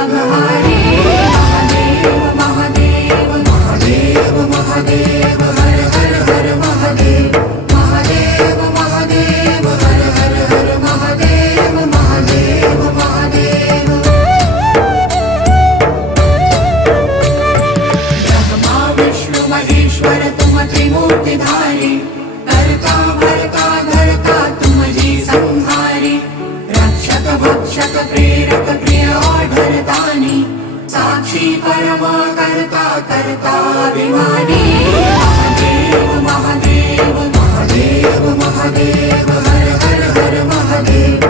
विघ्नराघहारी महादेव महादेव महादेव महादेव हर हर हर महादेव महादेव महादेव हर हर हर महादेव महादेव महादेव ब्रह्मा विष्णु महेश्वर तुम त्रिमूर्तिधारी करता भरता धरता तुम जी संहारी रक्षक भक्षक प्रेरक प्रिय आढरतानी साक्षी परमा करता करता अभिमानी महादेव महादेव महादेव महादेव हर हर हर महादेव